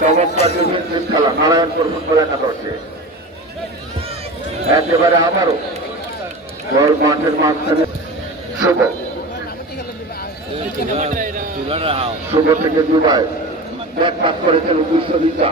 চমৎকার খেলা নারায়ণপুর ফুটবল একেবারে আবারও বল মাঠের মাঝখানে। শুভ। শুভ থেকে দুবাই। ব্যাক পাস করেছেন বিশ্ববিদ্যা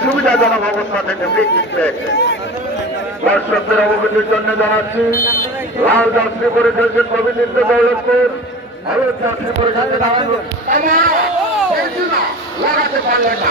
সুবিধাজনক অবস্থা থেকে কিক পেয়েছে দর্শকদের অবগতির জন্য জানাচ্ছি লাল যাত্রী করে খেলছেন প্রবীণিত্য দৌলতপুর হলুদ যাত্রী করে আনন্দ লাগাতে পারলেন না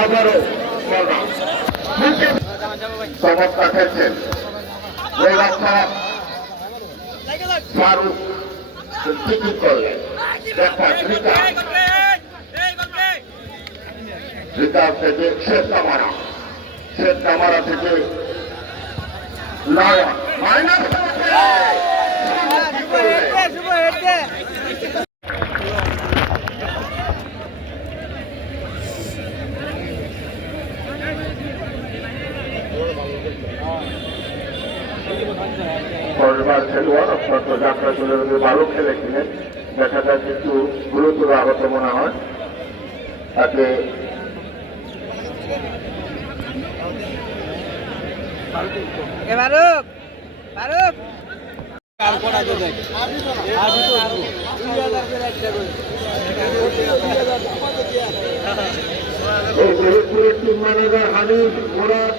বলা চমৎকার খেলছেন ফারুক ঠিকই করলেন। দেখা রিতা রিতা থেকে শেখ কামারা। শেখ কামারা থেকে নয়ন মাইনাস পরেরবার খেলোয়াড় অত্যন্ত যাত্রা চলে গেলে ভালো খেলেছিলেন দেখা যাচ্ছে একটু গুরুতর আহত মনে হয়। তাকে ফারুক ফারুক। এই টিম ম্যানেজার হানিফ মুরাদ